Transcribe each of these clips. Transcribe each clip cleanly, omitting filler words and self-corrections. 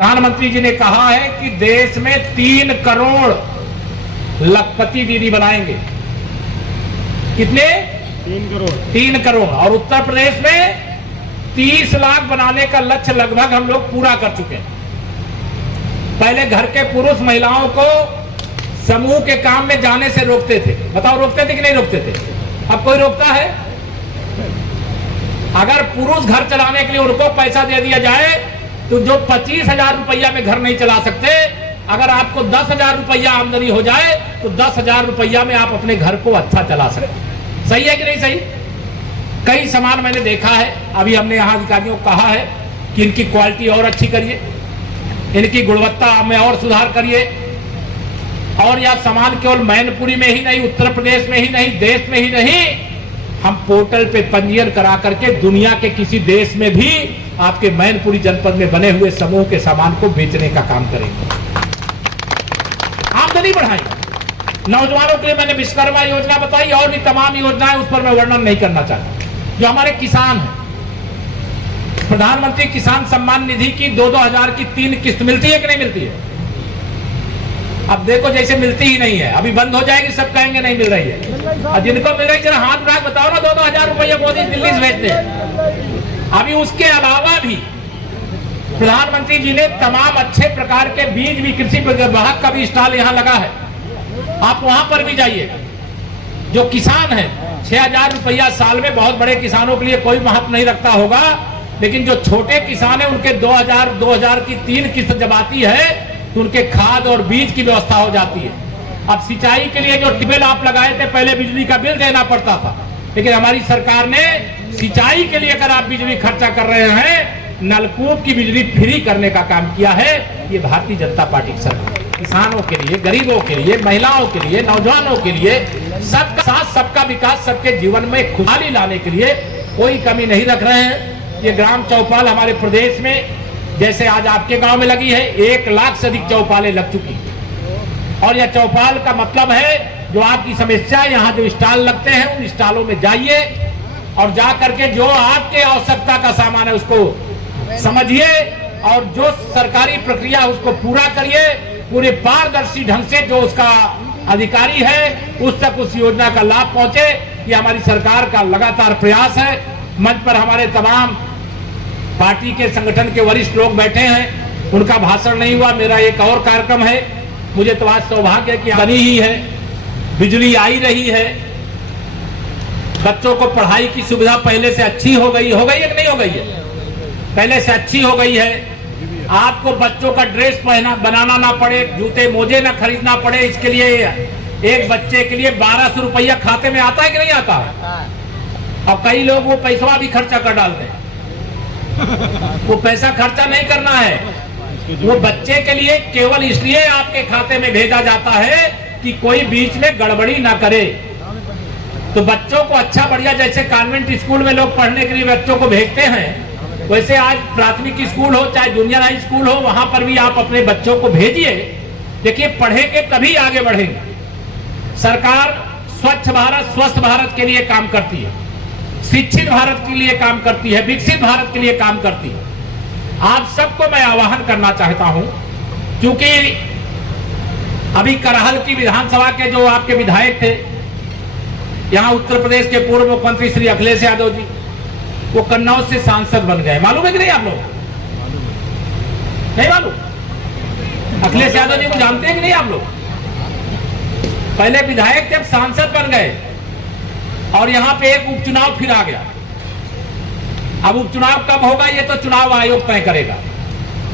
प्रधानमंत्री जी ने कहा है कि देश में 3 करोड़ लखपति दीदी बनाएंगे। कितने? 3 करोड़। और उत्तर प्रदेश में 30 लाख बनाने का लक्ष्य लगभग हम लोग पूरा कर चुके हैं। पहले घर के पुरुष महिलाओं को समूह के काम में जाने से रोकते थे। बताओ, रोकते थे कि नहीं रोकते थे? अब कोई रोकता है? अगर पुरुष घर चलाने के लिए उनको पैसा दे दिया जाए तो जो 25,000 रुपया में घर नहीं चला सकते, अगर आपको 10,000 रुपया आमदनी हो जाए तो 10,000 रुपया में आप अपने घर को अच्छा चला सकते। सही है कि नहीं सही? कई सामान मैंने देखा है, अभी हमने यहाँ अधिकारियों को कहा है कि इनकी क्वालिटी और अच्छी करिए, इनकी गुणवत्ता में और सुधार करिए। और यह सामान केवल मैनपुरी में ही नहीं, उत्तर प्रदेश में ही नहीं, देश में ही नहीं, हम पोर्टल पे पंजीयन करा करके दुनिया के किसी देश में भी आपके मैनपुरी जनपद में बने हुए समूह के सामान को बेचने का काम करेंगे, आमदनी बढ़ाएंगे। नौजवानों के लिए मैंने विश्वकर्मा योजना बताई और भी तमाम योजनाएं, उस पर मैं वर्णन नहीं करना चाहता। जो हमारे किसान हैं, प्रधानमंत्री किसान सम्मान निधि की 2-2 हजार की 3 किस्त मिलती है कि नहीं मिलती है? अब देखो जैसे मिलती ही नहीं है, अभी बंद हो जाएगी, सब कहेंगे नहीं मिल रही है। और जिनको मिल रही है जरा हाथ उठा के बताओ ना, 2-2 हजार रुपया मोदी दिल्ली से भेजते हैं। अभी उसके अलावा भी प्रधानमंत्री जी ने तमाम अच्छे प्रकार के बीज भी, कृषि विभाग का भी स्टॉल यहाँ लगा है, आप वहां पर भी जाइएगा। जो किसान है 6,000 रुपया साल में, बहुत बड़े किसानों के लिए कोई महत्व नहीं रखता होगा, लेकिन जो छोटे किसान है उनके 2,000 की 3 किस्त जब आती है तो उनके खाद और बीज की व्यवस्था हो जाती है। अब सिंचाई के लिए जो ट्यूबवेल आप लगाए थे, पहले बिजली का बिल देना पड़ता था, लेकिन हमारी सरकार ने सिंचाई के लिए अगर आप बिजली खर्चा कर रहे हैं, नलकूप की बिजली फ्री करने का काम किया है। ये भारतीय जनता पार्टी की सरकार किसानों के लिए, गरीबों के लिए, महिलाओं के लिए, नौजवानों के लिए, सबका साथ सबका विकास, सबके जीवन में खुशहाली लाने के लिए कोई कमी नहीं रख रहे हैं। ये ग्राम चौपाल हमारे प्रदेश में, जैसे आज आपके गांव में लगी है, 1 लाख से अधिक चौपालें लग चुकी। और यह चौपाल का मतलब है जो आपकी समस्या, यहाँ जो स्टॉल लगते हैं उन स्टॉलों में जाइए और जा करके जो आपके आवश्यकता का सामान है उसको समझिए और जो सरकारी प्रक्रिया उसको पूरा करिए। पूरे पारदर्शी ढंग से जो उसका अधिकारी है उस तक उस योजना का लाभ पहुंचे, ये हमारी सरकार का लगातार प्रयास है। मंच पर हमारे तमाम पार्टी के संगठन के वरिष्ठ लोग बैठे हैं, उनका भाषण नहीं हुआ, मेरा एक और कार्यक्रम है। मुझे तो आज सौभाग्य की बनी ही है, बिजली आई रही है, बच्चों को पढ़ाई की सुविधा पहले से अच्छी हो गई है कि नहीं हो गई है? पहले से अच्छी हो गई है। आपको बच्चों का ड्रेस बनाना ना पड़े, जूते मोजे ना खरीदना पड़े, इसके लिए एक बच्चे के लिए 1200 रुपया खाते में आता है कि नहीं आता? और कई लोग वो पैसा भी खर्चा कर डालते हैं। वो पैसा खर्चा नहीं करना है, वो बच्चे के लिए केवल इसलिए आपके खाते में भेजा जाता है कि कोई बीच में गड़बड़ी ना करे। तो बच्चों को अच्छा बढ़िया, जैसे कॉन्वेंट स्कूल में लोग पढ़ने के लिए बच्चों को भेजते हैं, वैसे आज प्राथमिक स्कूल हो चाहे जूनियर हाई स्कूल हो, वहां पर भी आप अपने बच्चों को भेजिए। देखिए, पढ़ेंगे तभी आगे बढ़ेंगे। सरकार स्वच्छ भारत, स्वस्थ भारत के लिए काम करती है, शिक्षित भारत के लिए काम करती है, विकसित भारत के लिए काम करती है। आप सबको मैं आह्वान करना चाहता हूं, क्योंकि अभी करहल की विधानसभा के जो आपके विधायक थे, यहां उत्तर प्रदेश के पूर्व मुख्यमंत्री श्री अखिलेश यादव जी, वो कन्नौज से सांसद बन गए। मालूम है कि नहीं आप लोग? नहीं मालूम? अखिलेश यादव जी को जानते हैं कि नहीं आप लोग? पहले विधायक जब सांसद बन गए और यहाँ पे एक उपचुनाव फिर आ गया। अब उपचुनाव कब होगा ये तो चुनाव आयोग तय करेगा,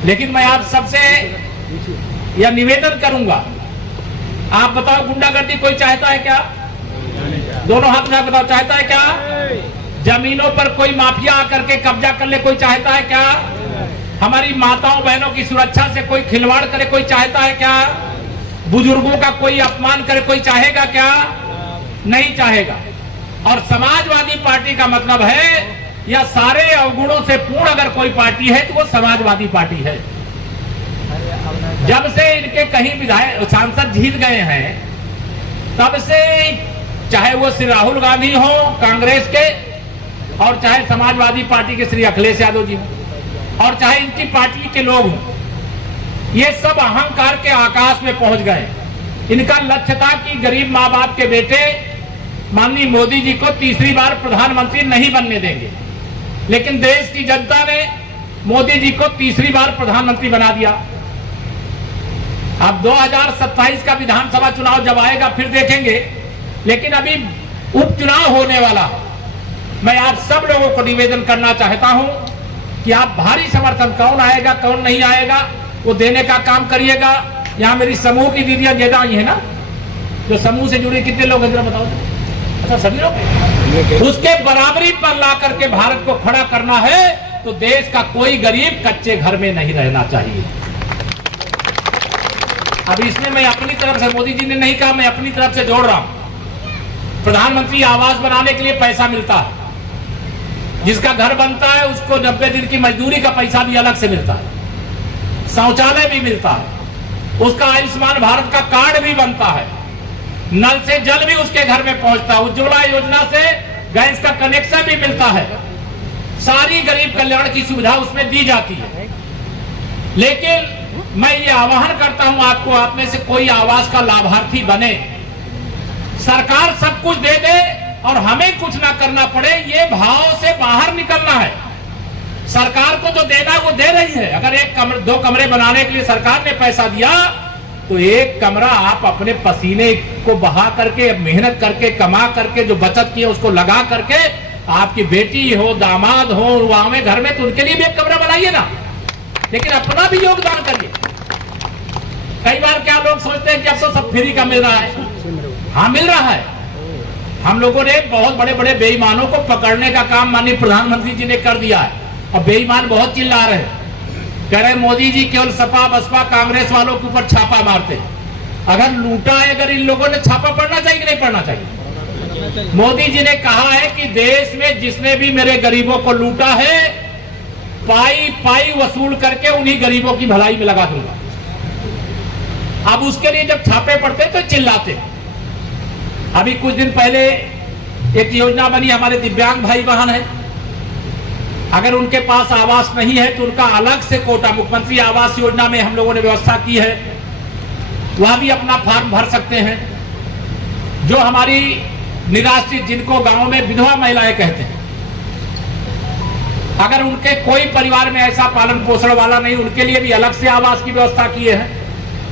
लेकिन मैं आप सबसे यह निवेदन करूंगा, आप बताओ, गुंडागर्दी कोई चाहता है क्या? दोनों हाथ में बताओ, चाहता है क्या? जमीनों पर कोई माफिया आकर के कब्जा कर ले, कोई चाहता है क्या? हमारी माताओं बहनों की सुरक्षा से कोई खिलवाड़ करे, कोई चाहता है क्या? बुजुर्गों का कोई अपमान करे, कोई चाहेगा क्या? नहीं चाहेगा। और समाजवादी पार्टी का मतलब है, यह सारे अवगुणों से पूर्ण अगर कोई पार्टी है तो वो समाजवादी पार्टी है। जब से इनके कहीं विधायक सांसद जीत गए हैं, तब से चाहे वो श्री राहुल गांधी हो कांग्रेस के, और चाहे समाजवादी पार्टी के श्री अखिलेश यादव जी हो, और चाहे इनकी पार्टी के लोग हों, ये सब अहंकार के आकाश में पहुंच गए। इनका लक्ष्य था कि गरीब माँ बाप के बेटे माननीय मोदी जी को तीसरी बार प्रधानमंत्री नहीं बनने देंगे, लेकिन देश की जनता ने मोदी जी को तीसरी बार प्रधानमंत्री बना दिया। अब 2027 का विधानसभा चुनाव जब आएगा फिर देखेंगे, लेकिन अभी उपचुनाव होने वाला। मैं आप सब लोगों को निवेदन करना चाहता हूं कि आप भारी समर्थन, कौन आएगा कौन नहीं आएगा वो देने का काम करिएगा। यहाँ मेरी समूह की दीदियां ज्यादा आई है ना, जो समूह से जुड़े कितने लोग हैं जरा बताओ। अच्छा, सभी लोग। उसके बराबरी पर ला करके भारत को खड़ा करना है तो देश का कोई गरीब कच्चे घर में नहीं रहना चाहिए। अब इसमें मैं अपनी तरफ से, मोदी जी ने नहीं कहा, मैं अपनी तरफ से जोड़ रहा हूं। प्रधानमंत्री आवास बनाने के लिए पैसा मिलता है, जिसका घर बनता है उसको 90 दिन की मजदूरी का पैसा भी अलग से मिलता है, शौचालय भी मिलता है, उसका आयुष्मान भारत का कार्ड भी बनता है, नल से जल भी उसके घर में पहुंचता है, उज्ज्वला योजना से गैस का कनेक्शन भी मिलता है, सारी गरीब कल्याण की सुविधा उसमें दी जाती है। लेकिन मैं ये आह्वान करता हूं आपको, आप में से कोई आवास का लाभार्थी बने, सरकार सब कुछ दे दे और हमें कुछ ना करना पड़े, ये भाव से बाहर निकलना है। सरकार को जो देना वो दे रही है। अगर दो कमरे बनाने के लिए सरकार ने पैसा दिया तो एक कमरा आप अपने पसीने को बहा करके, मेहनत करके, कमा करके जो बचत की है उसको लगा करके, आपकी बेटी हो, दामाद हो, वहां में घर में, तो उनके लिए भी एक कमरा बनाइए ना, लेकिन अपना भी योगदान करिए। कई बार क्या लोग सोचते हैं कि अब तो सब फ्री का मिल रहा है। हाँ, मिल रहा है। हम लोगों ने बहुत बड़े बड़े बेईमानों को पकड़ने का काम माननीय प्रधानमंत्री जी ने कर दिया है, और बेईमान बहुत चिल्ला रहे हैं, कह रहे मोदी जी केवल सपा बसपा कांग्रेस वालों के ऊपर छापा मारते। अगर लूटा है, अगर इन लोगों ने छापा पड़ना चाहिए कि नहीं पड़ना चाहिए? मोदी जी ने कहा है कि देश में जिसने भी मेरे गरीबों को लूटा है, पाई पाई वसूल करके उन्हीं गरीबों की भलाई में लगा दूंगा। अब उसके लिए जब छापे पड़ते तो चिल्लाते। अभी कुछ दिन पहले एक योजना बनी, हमारे दिव्यांग भाई बहन है, अगर उनके पास आवास नहीं है तो उनका अलग से कोटा, मुख्यमंत्री आवास योजना में हम लोगों ने व्यवस्था की है, वह भी अपना फॉर्म भर सकते हैं। जो हमारी निराश्रित, जिनको गांव में विधवा महिलाएं कहते हैं, अगर उनके कोई परिवार में ऐसा पालन पोषण वाला नहीं, उनके लिए भी अलग से आवास की व्यवस्था किए हैं।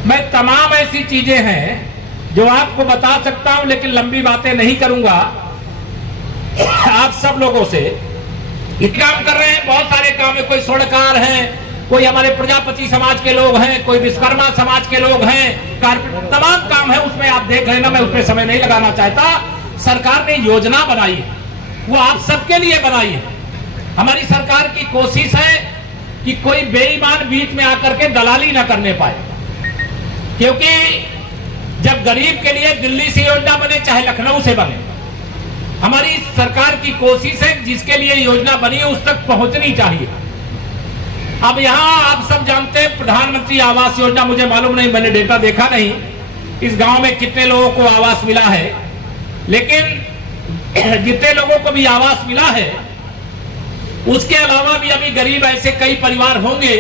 मैं तमाम ऐसी चीजें हैं जो आपको बता सकता हूं, लेकिन लंबी बातें नहीं करूंगा। आप सब लोगों से काम कर रहे हैं, बहुत सारे काम है, कोई स्वर्णकार हैं, कोई हमारे प्रजापति समाज के लोग हैं, कोई विश्वकर्मा समाज के लोग हैं, तमाम काम है, उसमें आप देख रहे ना, मैं उसमें समय नहीं लगाना चाहता। सरकार ने योजना बनाई है, वो आप सबके लिए बनाई है। हमारी सरकार की कोशिश है कि कोई बेईमान बीच में आकर के दलाली ना करने पाए, क्योंकि जब गरीब के लिए दिल्ली से योजना बने चाहे लखनऊ से बने, हमारी सरकार की कोशिश है जिसके लिए योजना बनी है उस तक पहुंचनी चाहिए। अब यहाँ आप सब जानते हैं प्रधानमंत्री आवास योजना, मुझे मालूम नहीं, मैंने डेटा देखा नहीं इस गांव में कितने लोगों को आवास मिला है, लेकिन जितने लोगों को भी आवास मिला है उसके अलावा भी अभी गरीब ऐसे कई परिवार होंगे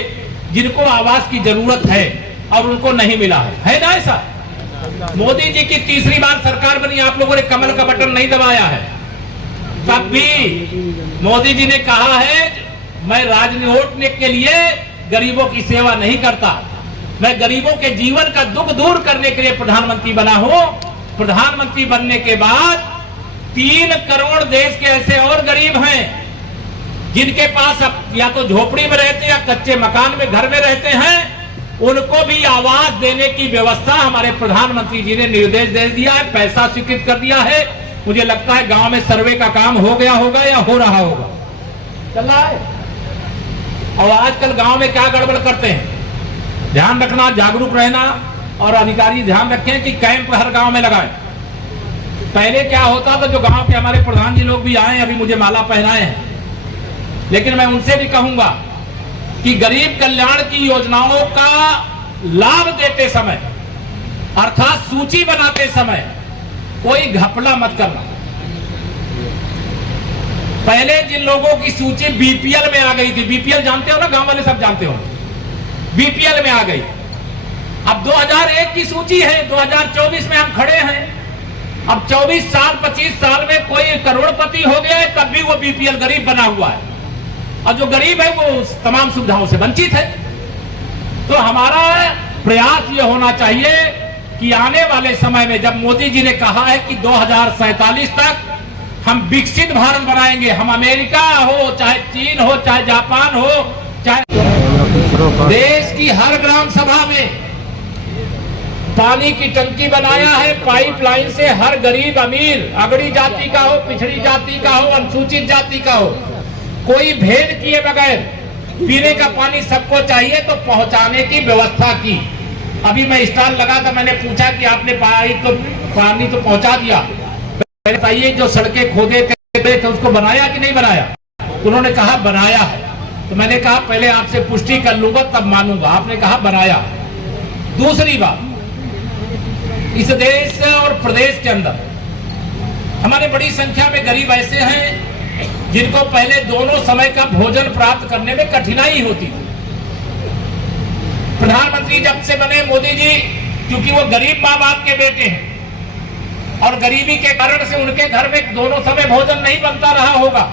जिनको आवास की जरूरत है और उनको नहीं मिला है ना ऐसा? मोदी जी की तीसरी बार सरकार बनी, आप लोगों ने कमल का बटन नहीं दबाया है, तब भी मोदी जी ने कहा है मैं राजनीति के लिए गरीबों की सेवा नहीं करता, मैं गरीबों के जीवन का दुख दूर करने के लिए प्रधानमंत्री बना हूं। प्रधानमंत्री बनने के बाद 3 करोड़ देश के ऐसे और गरीब हैं जिनके पास या तो झोपड़ी में रहते हैं या कच्चे मकान में घर में रहते हैं, उनको भी आवास देने की व्यवस्था हमारे प्रधानमंत्री जी ने निर्देश दे दिया है, पैसा स्वीकृत कर दिया है। मुझे लगता है गांव में सर्वे का काम हो गया होगा या हो रहा होगा, चल रहा है। और आजकल गांव में क्या गड़बड़ करते हैं, ध्यान रखना, जागरूक रहना, और अधिकारी ध्यान रखें कि कैंप हर गांव में लगाएं। पहले क्या होता था, जो गांव के हमारे प्रधान जी लोग भी आए, अभी मुझे माला पहनाए हैं, लेकिन मैं उनसे भी कहूंगा कि गरीब कल्याण की योजनाओं का लाभ देते समय, अर्थात सूची बनाते समय कोई घपला मत करना। पहले जिन लोगों की सूची बीपीएल में आ गई थी, बीपीएल जानते हो ना, गांव वाले सब जानते हो, बीपीएल में आ गई, अब 2001 की सूची है, 2024 में हम खड़े हैं। अब 24 साल 25 साल में कोई करोड़पति हो गया है, तब भी वो बीपीएल गरीब बना हुआ है, और जो गरीब है वो तमाम सुविधाओं से वंचित है। तो हमारा प्रयास ये होना चाहिए कि आने वाले समय में, जब मोदी जी ने कहा है कि 2047 तक हम विकसित भारत बनाएंगे, हम अमेरिका हो, चाहे चीन हो, चाहे जापान हो, चाहे देश की हर ग्राम सभा में पानी की टंकी बनाया है, पाइपलाइन से हर गरीब अमीर, अगड़ी जाति का हो, पिछड़ी जाति का हो, अनुसूचित जाति का हो, कोई भेद किए बगैर पीने का पानी सबको चाहिए, तो पहुंचाने की व्यवस्था की। अभी मैं स्टॉल लगा था, मैंने पूछा कि आपने पानी तो पहुंचा दिया, बताइए जो सड़कें खोदे थे उसको बनाया कि नहीं बनाया? उन्होंने कहा बनाया है। तो मैंने कहा पहले आपसे पुष्टि कर लूंगा तब मानूंगा। आपने कहा बनाया। दूसरी बात, इस देश और प्रदेश के अंदर हमारे बड़ी संख्या में गरीब ऐसे हैं जिनको पहले दोनों समय का भोजन प्राप्त करने में कठिनाई होती थी। प्रधानमंत्री जब से बने मोदी जी, क्योंकि वो गरीब माँ बाप के बेटे हैं और गरीबी के कारण से उनके घर में दोनों समय भोजन नहीं बनता रहा होगा,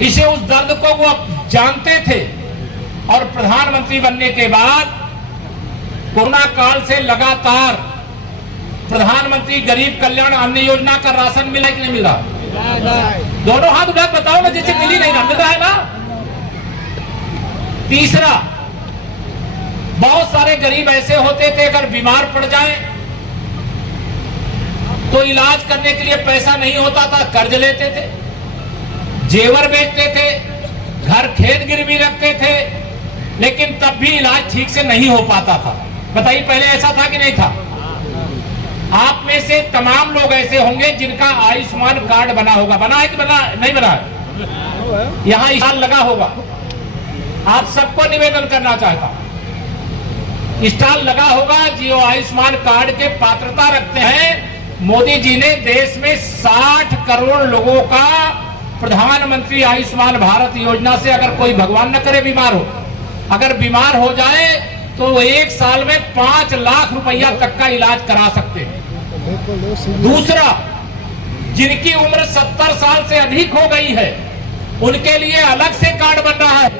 इसे उस दर्द को वो जानते थे। और प्रधानमंत्री बनने के बाद कोरोना काल से लगातार प्रधानमंत्री गरीब कल्याण अन्न योजना का राशन मिला कि नहीं मिला? दोनों हाथ उठा बताओ ना, जिसे मिल ही नहीं रहा, मिल रहा है ना? तीसरा, बहुत सारे गरीब ऐसे होते थे अगर बीमार पड़ जाएं तो इलाज करने के लिए पैसा नहीं होता था, कर्ज लेते थे, जेवर बेचते थे, घर खेत गिरवी रखते थे, लेकिन तब भी इलाज ठीक से नहीं हो पाता था। बताइए पहले ऐसा था कि नहीं था? आप में से तमाम लोग ऐसे होंगे जिनका आयुष्मान कार्ड बना होगा। बना है कि बना नहीं बना है? यहाँ स्टॉल लगा होगा। आप सबको निवेदन करना चाहता हूं, स्टॉल लगा होगा जो आयुष्मान कार्ड के पात्रता रखते हैं। मोदी जी ने देश में 60 करोड़ लोगों का प्रधानमंत्री आयुष्मान भारत योजना से, अगर कोई भगवान न करे बीमार हो, अगर बीमार हो जाए तो वो 1 साल में 5 लाख रुपया तक का इलाज करा सकते हैं। दूसरा, जिनकी उम्र 70 साल से अधिक हो गई है उनके लिए अलग से कार्ड बन रहा है।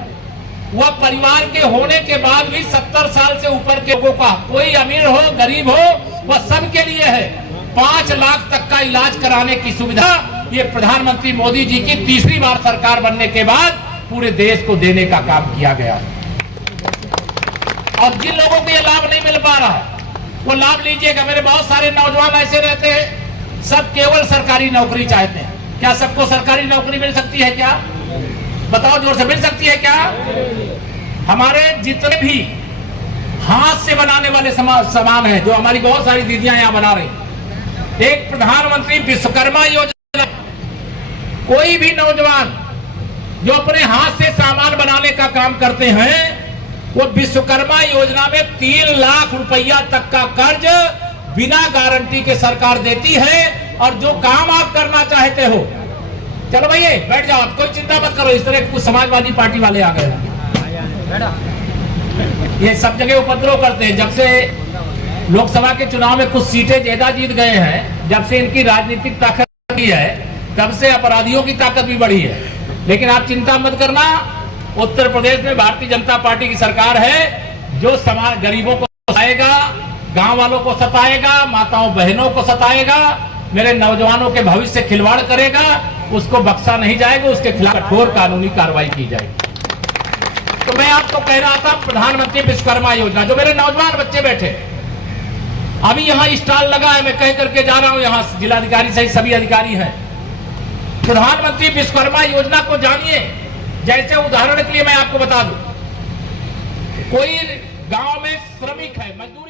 वह परिवार के होने के बाद भी 70 साल से ऊपर के लोगों का, कोई अमीर हो गरीब हो, वह सबके लिए है। 5 लाख तक का इलाज कराने की सुविधा ये प्रधानमंत्री मोदी जी की तीसरी बार सरकार बनने के बाद पूरे देश को देने का काम किया गया। और जिन लोगों को ये लाभ नहीं मिल पा रहा है वो लाभ लीजिएगा। मेरे बहुत सारे नौजवान ऐसे रहते हैं, सब केवल सरकारी नौकरी चाहते हैं। क्या सबको सरकारी नौकरी मिल सकती है क्या? बताओ जोर से, मिल सकती है क्या? हमारे जितने भी हाथ से बनाने वाले सामान है, जो हमारी बहुत सारी दीदियां यहाँ बना रही, एक प्रधानमंत्री विश्वकर्मा योजना, कोई भी नौजवान जो अपने हाथ से सामान बनाने का काम करते हैं वो विश्वकर्मा योजना में 3 लाख रुपया तक का कर्ज बिना गारंटी के सरकार देती है। और जो काम आप करना चाहते हो, चलो भैया बैठ जाओ, कोई चिंता मत करो। इस तरह कुछ समाजवादी पार्टी वाले आ गए, ये सब जगह उपद्रव करते हैं। जब से लोकसभा के चुनाव में कुछ सीटें ज्यादा जीत गए हैं, जब से इनकी राजनीतिक ताकत बढ़ी है, तब से अपराधियों की ताकत भी बढ़ी है। लेकिन आप चिंता मत करना, उत्तर प्रदेश में भारतीय जनता पार्टी की सरकार है जो समाज गरीबों को सताएगा, गांव वालों को सताएगा, माताओं बहनों को सताएगा, मेरे नौजवानों के भविष्य से खिलवाड़ करेगा, उसको बख्शा नहीं जाएगा, उसके खिलाफ कठोर कानूनी कार्रवाई की जाएगी। तो मैं आपको कह रहा था, प्रधानमंत्री विश्वकर्मा योजना, जो मेरे नौजवान बच्चे बैठे, अभी यहाँ स्टॉल लगा है, मैं कह करके जा रहा हूँ, यहाँ जिलाधिकारी सहित सभी अधिकारी हैं। प्रधानमंत्री विश्वकर्मा योजना को जानिए। जैसे उदाहरण के लिए मैं आपको बता दूं, कोई गांव में श्रमिक है, मजदूरी